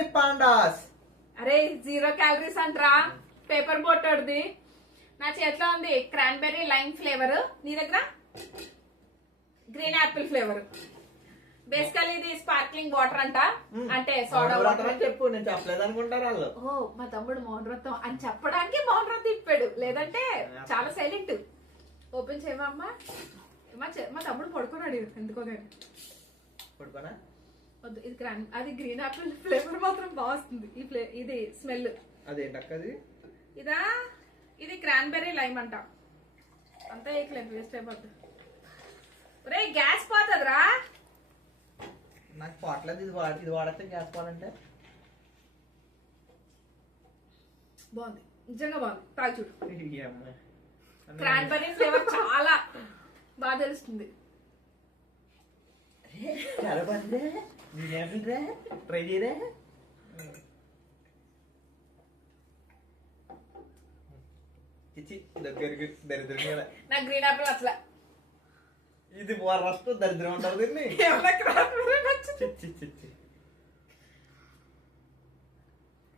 అది పాండాస్. అరే 0 calories అంటరా paper బోటర్ది. నా చేతిలో ఉంది క్రాన్బెర్రీ లైమ్ ఫ్లేవర్, నీ దగ్గర గ్రీన్ యాపిల్ ఫ్లేవర్. బేసికల్లీ ఇది స్పార్క్లింగ్ వాటర్ అంట, అంటే సోడా వాటర్ అని చెప్పు, నేను చెప్పలేదు అనుకుంటారు వాళ్ళు. ఓ మా తమ్ముడు మౌనవ్రతం అని చెప్పడానికి మౌనవ్రతం ఇప్పాడు, లేదంటే చాలా సైలెంట్. ఓపెన్ చేయమా అమ్మా. మా తమ్ముడు పడుకున్నాడు ఎందుకో కానీ. పడుకోనా వద్దు, ఇది అది గ్రీన్ యాపిల్ ఫ్లేవర్ మాత్రం బాగా వస్తుంది. ఇది స్మెల్. అదేంటక్క అది? ఇది క్రాన్బెర్రీ లైమ్ అంట. అంతా వేయట్లేదు, వేస్ట్ అయిపోద్ది. రే గ్యాస్ పోతుందిరా. నాకు పోవట్లేదు. ఇది వాడితే గ్యాస్ పోవాలంటే. బాగుంది, నిజంగా బాగుంది. తాగి చూడు. అమ్మాయి క్రాన్బెర్రీ ఫ్లేవర్ చాలా బాగా తెలుస్తుంది. చాలా బాగుంది. ట్రై చేయరా? దగ్గరికి దరిద్రం. నాకు గ్రీన్ యాపిల్ అసలు ఇది వరస్ట్ దరిద్రం ఉంటారు దీన్ని.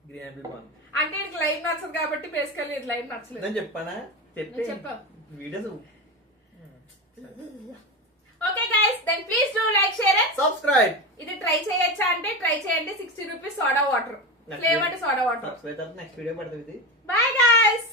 గ్రీన్ యాపిల్ బాగుంది అంటే ఇది లైమ్ నచ్చదు కాబట్టి బేసికల్లీ ఇది లైమ్ నచ్చలేదు. నేను చెప్పానా? చెప్పా videos. Okay guys, then please do like, share and subscribe. ఇది ట్రై చేయొచ్చా అంటే ట్రై చేయండి. 60 rupees soda water, flavoured soda water. Next video పడుతుంది. Bye guys.